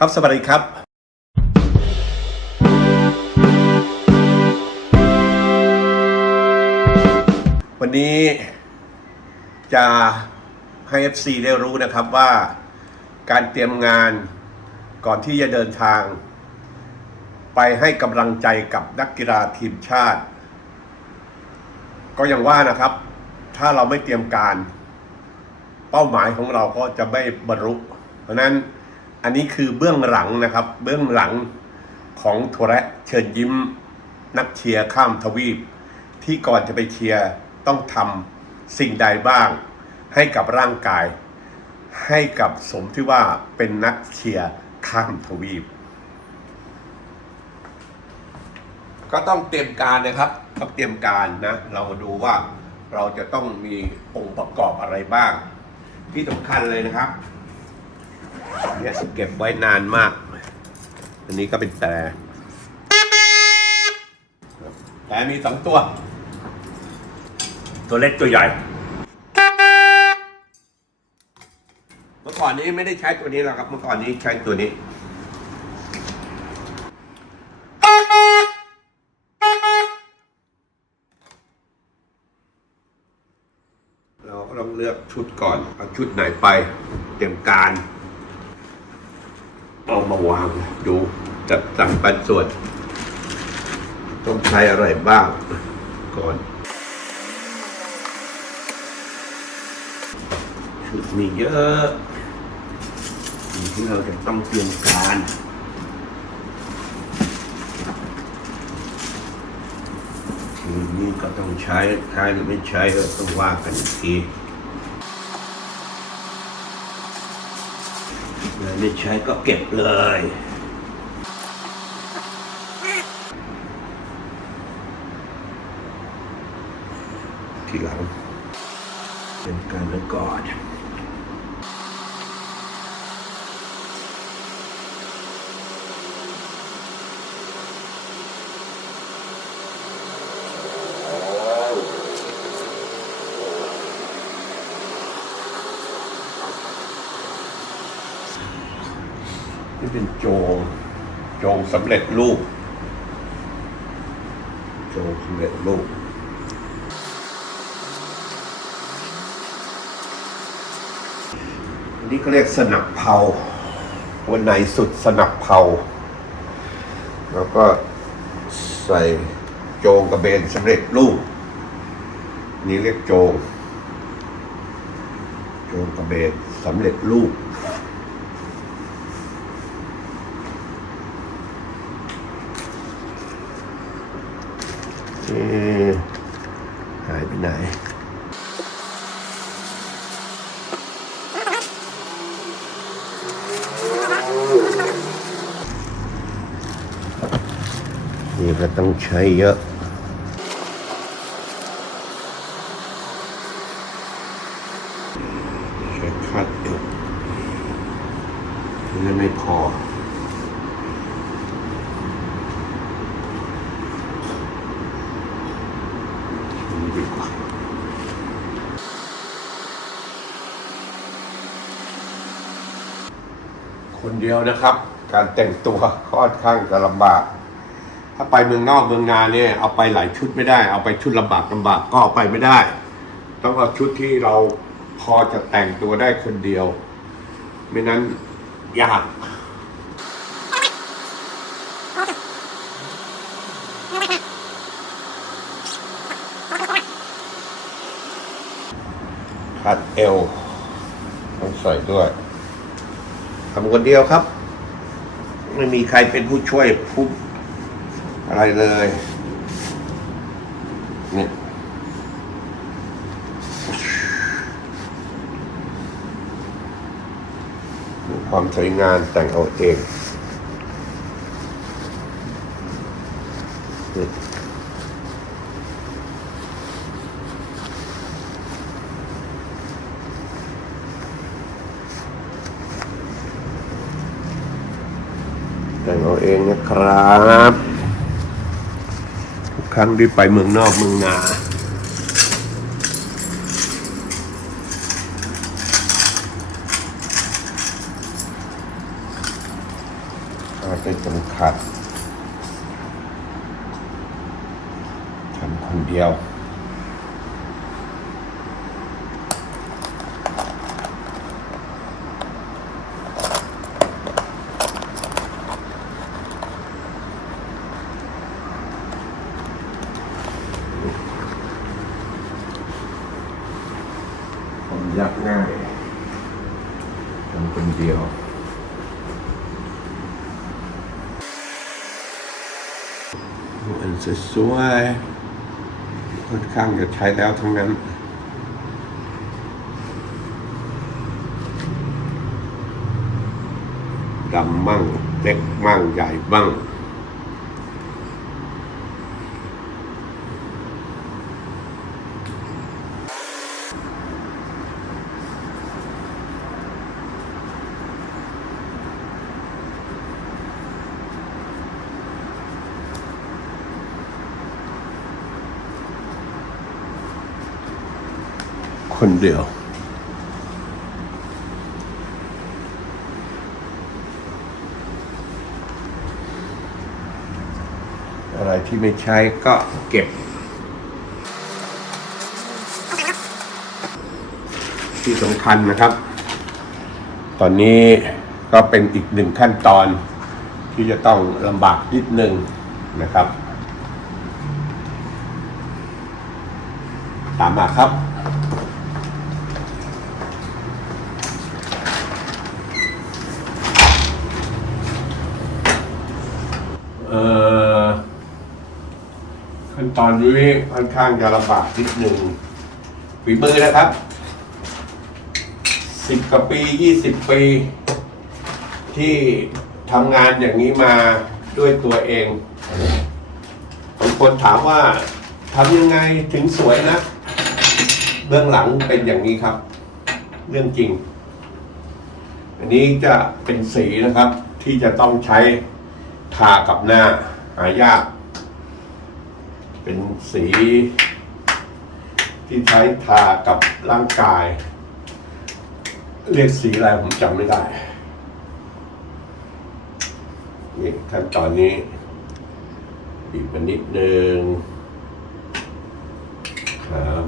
ครับสวัสดีครับวันนี้จะให้ FC ได้รู้นะครับว่าการเตรียมงานก่อนที่จะเดินทาง ไปให้กำลังใจกับนักกีฬาทีมชาติ ก็ยังว่านะครับ ถ้าเราไม่เตรียมการ เป้าหมายของเราก็จะไม่บรรลุเพราะฉะนั้น อันนี้คือเบื้องหลังนะครับ เบื้องหลังของโทระเชิญยิ้ม นักเชียร์ข้ามทวีป ที่ก่อนจะไปเชียร์ต้องทำสิ่งใดบ้าง ให้กับร่างกาย ให้กับสมที่ว่าเป็นนักเชียร์ข้ามทวีป ก็ต้องเตรียมการนะครับต้องเตรียมการนะ เรามาดูว่าเราจะต้องมีองค์ประกอบอะไรบ้าง ที่สำคัญเลยนะครับ เนี่ยเก็บไว้นานมาก อันนี้ก็เป็นแต่แต่มีสองตัว ตัวเล็กตัวใหญ่ เมื่อก่อนนี้ไม่ได้ใช้ตัวนี้หรอกครับ เมื่อก่อนนี้ใช้ตัวนี้เราก็ต้องเลือกชุดก่อน เอาชุดไหนไปเตรียมการ เอามาวางดูจัดสั่งปันส่วน ต้องใช้อะไรบ้างก่อน ชุดมีเยอะสิ่งที่เราจะต้องเตรียมการทีนี้ก็ต้องใช้ใช้หรือไม่ใช้ก็ต้องว่ากันอีกทีเลย ไม่ใช้ก็เก็บเลย ทีหลัง เป็นการไว้ก่อน นี่เป็นโจง โจงสำเร็จรูป โจงสำเร็จรูปอันนี้เขาเรียกสนับเผาวันไหนสุดสนับเผาแล้วก็ใส่โจงกระเบนสำเร็จรูป นี่เรียกโจง โจงกระเบนสำเร็จรูป เอ๊ะ หายไปไหนนี่ก็ต้องใช้เยอะ ใช้คัดเอวนี่ไม่พอ นี่ดีกว่า คนเดียวนะครับ การแต่งตัวค่อนข้างจะลำบาก ถ้าไปเมืองนอกเมืองนาเนี่ยเอาไปหลายชุดไม่ได้ เอาไปชุดลำบากลำบากก็เอาไปไม่ได้ ต้องเอาชุดที่เราพอจะแต่งตัวได้คนเดียว ไม่นั้นยากคัดเอวต้องใส่ด้วยำคนเดียวครับ ไม่มีใครเป็นผู้ช่วยผู้อะไรเลย เนี่ยความสวยงามแต่งเอาเองนี่แต่งเอาเองนะ ครับ ทุกครั้งที่ไปเมืองนอกเมืองนาเป็นสำคัญทำคนเดียว ผมยักง่ายทำคนเดียว อัน สวยค่อนข้างจะใช้แล้วทั้งนั้น ดำมั่งเล็กมั่งใหญ่บ้าง คนเดียว อะไรที่ไม่ใช้ก็เก็บ ที่สำคัญนะครับ ตอนนี้ก็เป็นอีกหนึ่งขั้นตอนที่จะต้องลำบากนิดนึงนะครับ ตามมาครับ เอ่อ ขั้นตอนนี้ค่อนข้างจะลำบากนิดหนึ่งฝีมือนะครับสิบกว่าปียี่สิบปี ที่ทำงานอย่างนี้มาด้วยตัวเองบางคนถามว่าทำยังไงถึงสวยนะ เบื้องหลังเป็นอย่างนี้ครับ เรื่องจริง อันนี้จะเป็นสีนะครับที่จะต้องใช้ ทากับหน้าหายาก เป็นสี ที่ใช้ทากับร่างกาย เรียกสีอะไรผมจำไม่ได้ นี่ขั้นตอนนี้บีบมานิดนึงครับ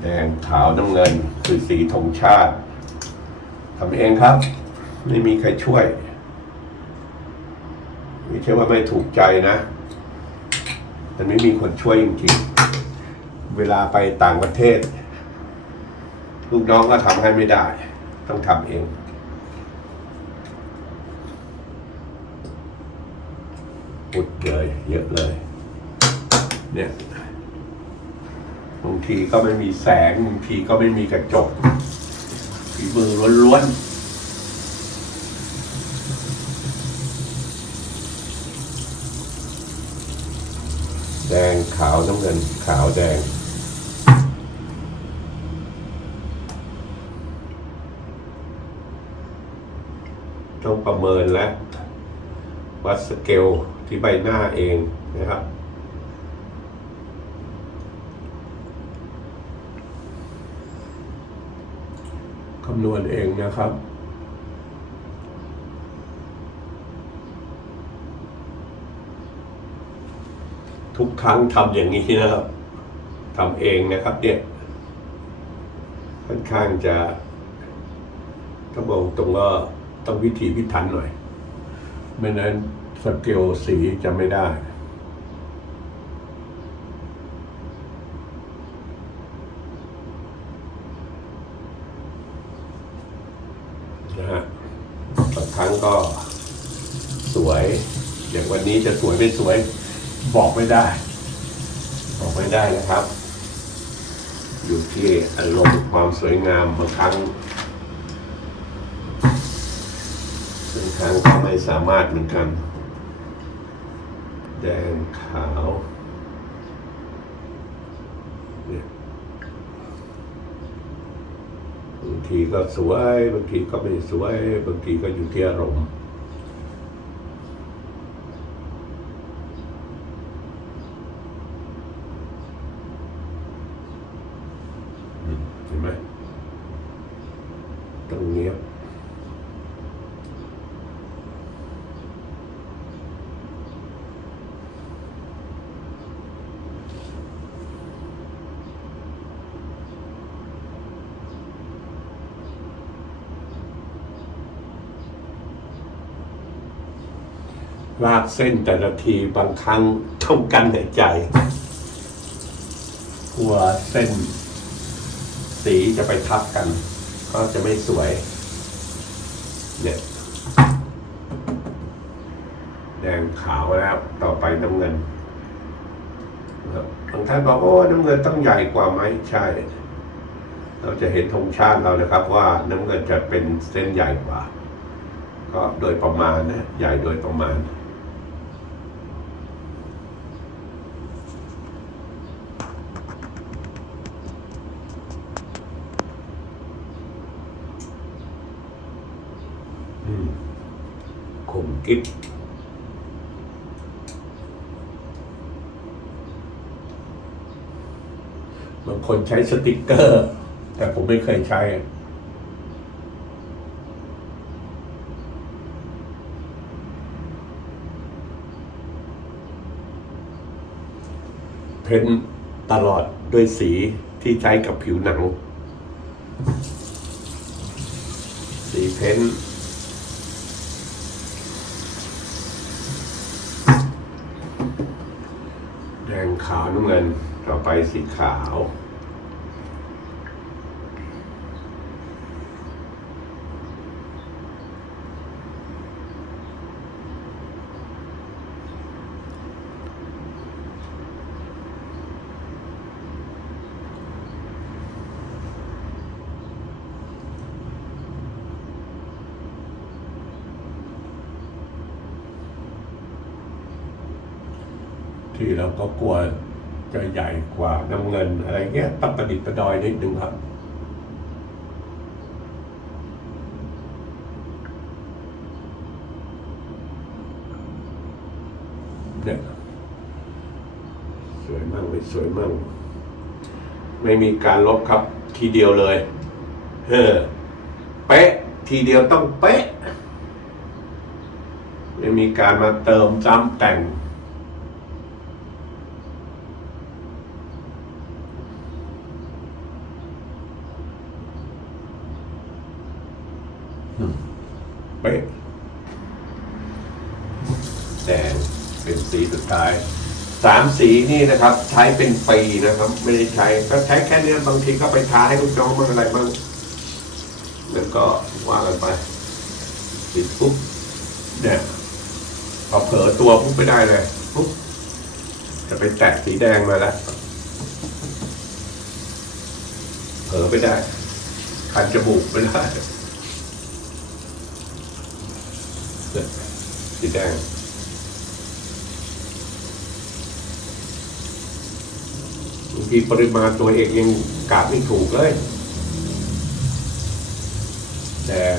แดงขาวน้ำเงิน คือสีธงชาติทำเองครับ ไม่มีใครช่วย ไม่ใช่ว่าไม่ถูกใจนะ มันไม่มีคนช่วยจริงๆ เวลาไปต่างประเทศ ลูกน้องก็ทำให้ไม่ได้ ต้องทำเองปุดเลยเยอะเลย เนี่ยบางทีก็ไม่มีแสงบางทีก็ไม่มีกระจกฝีมือล้วนๆ แดง ขาวน้ำเงินขาวแดง ต้องประเมินและวัดสเกลที่ใบหน้าเองนะครับคำนวณเองนะครับ ทุกครั้งทำอย่างนี้นะครับทำเองนะครับเนี่ยค่อนข้างจะถ้ามองตรงก็ต้องวิธีพิถันหน่อย ไม่นั้นสเกลสีจะไม่ได้นะฮะบางครั้งก็สวย อย่างวันนี้จะสวยไม่สวย บอกไม่ได้ บอกไม่ได้นะครับ อยู่ที่อารมณ์ความสวยงามบางครั้งบางครั้งก็ไม่สามารถเหมือนกัน แดงขาวบางทีก็สวย บางทีก็ไม่สวย บางทีก็อยู่ที่อารมณ์ เห็นไหมตรงเนี้ย ลาก เส้นแต่ละทีบางครั้งต้องกันหายใจกลัวเส้น สีจะไปทับกัน ก็จะไม่สวย เนี่ย แดงขาวแล้วต่อไปน้ำเงินบบางท่านบอกโอ้น้ำเงินต้องใหญ่กว่าไหมใช่ เราจะเห็นธงชาติเรานะครับ ว่าน้ำเงินจะเป็นเส้นใหญ่กว่า ก็โดยประมาณนะ ใหญ่โดยประมาณ อืม คมกิ๊บบางคนใช้สติกเกอร์ แต่ผมไม่เคยใช้เพ้นตลอดด้วยสีที่ใช้กับผิวหนัง สีเพ้น แดงขาว น้ำเงินต่อไปสีขาว ที่เราก็กลัว จะใหญ่กว่าน้ำเงินอะไรเงี้ยต้องประดิษฐ์ประดอยนิดนึงครับเนี่ยสวยมั่งไม่สวยมั่งไม่มีการลบครับทีเดียวเลยเฮ้อเป๊ะ ทีเดียวต้องเป๊ะ ไม่มีการมาเติมจ้ำแต่ง เป๊ะแดงเป็นสีสุดท้ายสามสีนี่นะครับ ใช้เป็นปีนะครับ ไม่ได้ใช้ก็ใช้แค่นี้บางทีก็ไปทาให้ลูกน้องบ้างอะไรบ้างแล้วก็ว่ากันไปติดปุ๊บเนี่ยพอเผลอตัวปุ๊บไม่ได้เลยปุ๊บจะไปแตะสีแดงมาแล้วเผลอไม่ได้คันจมูกไม่ได้ สีแดงบางทีปริมาณตัวเองยังกาดไม่ถูกเลย แดง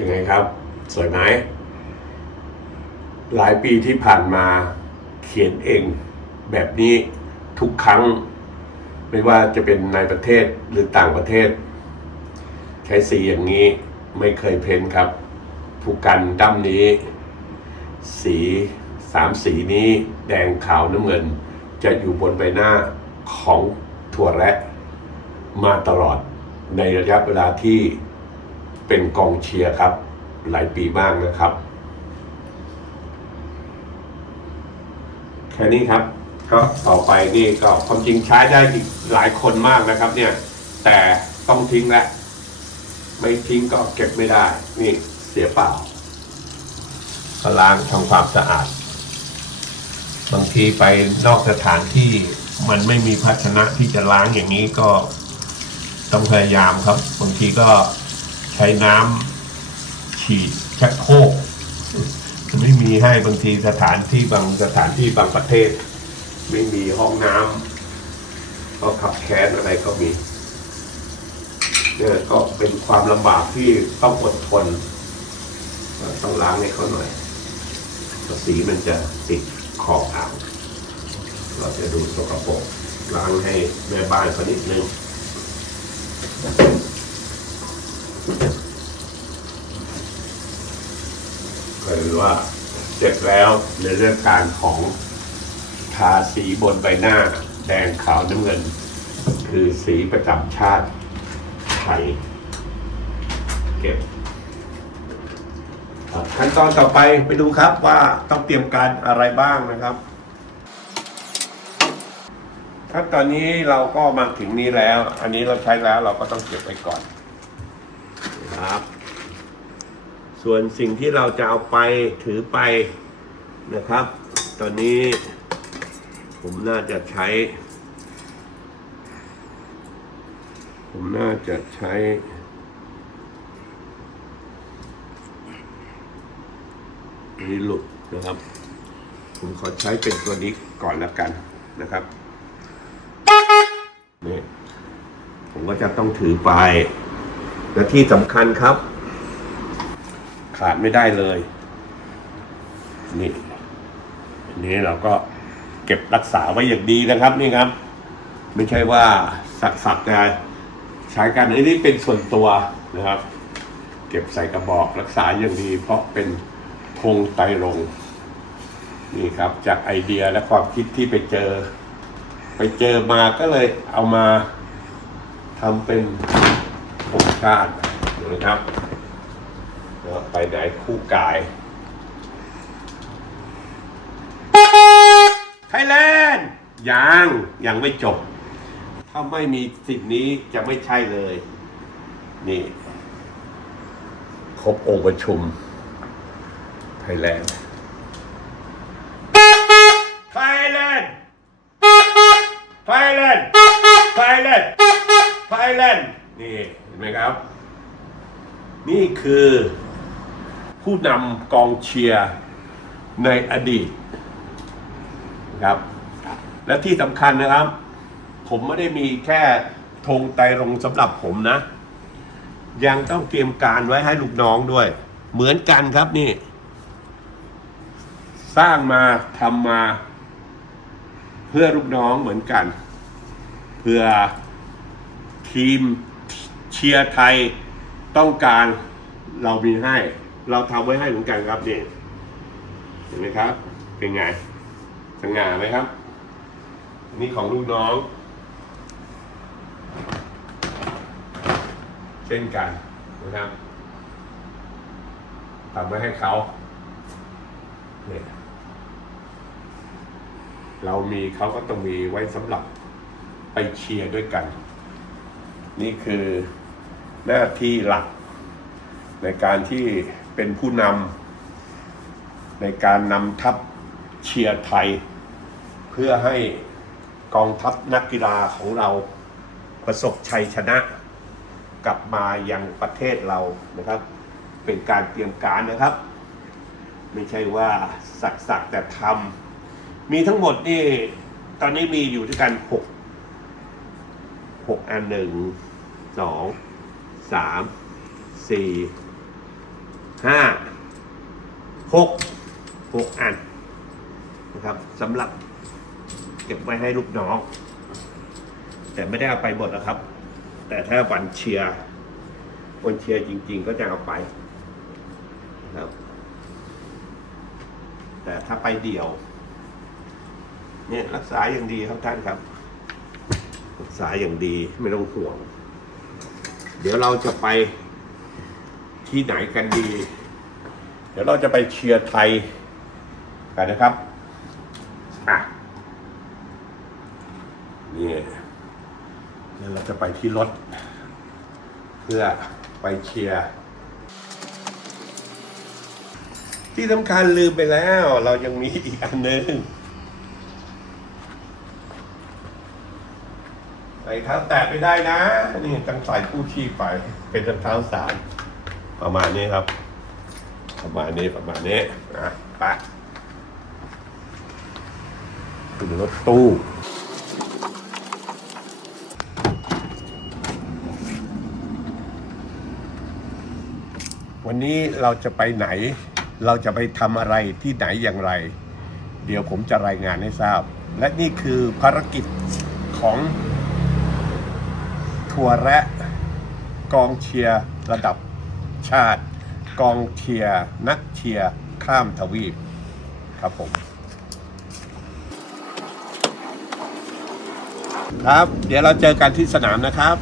เป็นไงครับ สวยไหมหลายปีที่ผ่านมาเขียนเองแบบนี้ทุกครั้ง ไม่ว่าจะเป็นในประเทศหรือต่างประเทศ ใช้สีอย่างนี้ไม่เคยเพ้นครับผู้กันดั้มนี้ สีสามสีนี้แดงขาวน้ำเงิน จะอยู่บนใบหน้าของถั่วแระมาตลอดในระยะเวลาที่ เป็นกองเชียร์ครับ หลายปีมากนะครับ แค่นี้ครับ ก็ต่อไปนี่ก็ความจริงใช้ได้อีกหลายคนมากนะครับ เนี่ย แต่ต้องทิ้งแล้วไม่ทิ้งก็เก็บไม่ได้ นี่เสียเปล่าก็ล้างทำความสะอาด บางทีไปนอกสถานที่มันไม่มีภาชนะที่จะล้างอย่างนี้ก็ต้องพยายามครับ บางทีก็ใช้น้ำฉีดชักโครกไม่มีให้บางทีสถานที่บางสถานที่บางประเทศ ไม่มีห้องน้ำก็ขับแค้นอะไรก็มีเนี่ยก็เป็นความลำบากที่ต้องอดทนต้องล้างให้เขาหน่อยสีมันจะติดขอบอ่างเราจะดูสกปรกล้างให้แม่บ้านเขานิดนึง ก็คือว่าเสร็จแล้วในเรื่องการของทาสีบนใบหน้า แดงขาวน้ำเงิน คือสีประจำชาติไทยเก็บครับขั้นตอนต่อไปไปดูครับว่าต้องเตรียมการอะไรบ้างนะครับขั้นตอนนี้เราก็มาถึงนี้แล้ว อันนี้เราใช้แล้วเราก็ต้องเก็บไว้ก่อนนะครับ ส่วนสิ่งที่เราจะเอาไปถือไปนะครับ ตอนนี้ผมน่าจะใช้ ผมน่าจะใช้นนี้หลุดนะครับ ผมขอใช้เป็นตัวนี้ก่อนแล้วกันนะครับนี่ผมก็จะต้องถือไป และที่สำคัญครับ ขาดไม่ได้เลย นี่อันนี้เราก็เก็บรักษาไว้อย่างดีนะครับนี่ครับ ไม่ใช่ว่าสักสักจะใช้กันอันนี้เป็นส่วนตัวนะครับ เก็บใส่กระบอกรักษาอย่างดี เพราะเป็นธงไตรงนี่ครับจากไอเดียและความคิดที่ไปเจอ ไปเจอมาก็เลยเอามาทำเป็นธงชาตินะครับ แล้วไปไหนคู่กาย ไทยแลนด์ยังยังไม่จบ ถ้าไม่มีสิ่งนี้จะไม่ใช่เลย นี่ ครบองค์ประชุม ไทยแลนด์ไทยแลนด์ไทยแลนด์ไทยแลนด์ไทยแลนด์นี่เห็นไหมครับ นี่คือ ผู้นำกองเชียร์ในอดีตครับ และที่สำคัญนะครับ ผมไม่ได้มีแค่ธงไตรรงสำหรับผมนะ ยังต้องเตรียมการไว้ให้ลูกน้องด้วย เหมือนกันครับนี่ สร้างมาทำมา เพื่อลูกน้องเหมือนกัน เพื่อทีมเชียร์ไทยต้องการเรามีให้ เราทำไว้ให้เหมือนกันครับนี่เห็นไหมครับ เป็นไงสง่าไหมครับ นี่ของลูกน้อง เช่นกันนะครับทำไว้ให้เขาเนี่ยเรามีเขาก็ต้องมีไว้สำหรับไปเชียร์ด้วยกัน นี่คือหน้าที่หลักในการที่ เป็นผู้นำในการนำทัพเชียร์ไทย เพื่อให้กองทัพนักกีฬาของเราประสบชัยชนะกลับมายังประเทศเรานะครับ เป็นการเตรียมการนะครับ ไม่ใช่ว่าสักสักแต่ทำมีทั้งหมดนี่ตอนนี้มีอยู่ด้วยกันหกหกอันหนึ่งสองสามสี่ ห้าหกหกอันนะครับสำหรับเก็บไว้ให้ลูกน้อง แต่ไม่ได้เอาไปหมดนะครับ แต่ถ้าวันเชียร์วันเชียร์จริง ๆ ก็จะเอาไปนะครับแต่ถ้าไปเดี่ยวเนี่ยรักษาอย่างดีครับท่านครับ รักษาอย่างดีไม่ต้องห่วง เดี๋ยวเราจะไป ที่ไหนกันดี เดี๋ยวเราจะไปเชียร์ไทยกันนะครับอะนี่แล้วเราจะไปที่รถ เพื่อไปเชียร์ที่สำคัญลืมไปแล้ว เรายังมีอีกอันหนึ่งใส่เท้าแตะไม่ได้นะ นี่ต้องใส่กู้ชีพไป เป็นรองเท้าสาร ประมาณนี้ครับ ประมาณนี้ประมาณนี้นะไปขึ้นรถตู้วันนี้เราจะไปไหน เราจะไปทำอะไรที่ไหนอย่างไร เดี๋ยวผมจะรายงานให้ทราบ และนี่คือภารกิจของทัวร์และกองเชียร์ระดับ ชาติ กองเชียร์นักเชียร์ข้ามทวีปครับผม ครับ เดี๋ยวเราเจอกันที่สนามนะครับ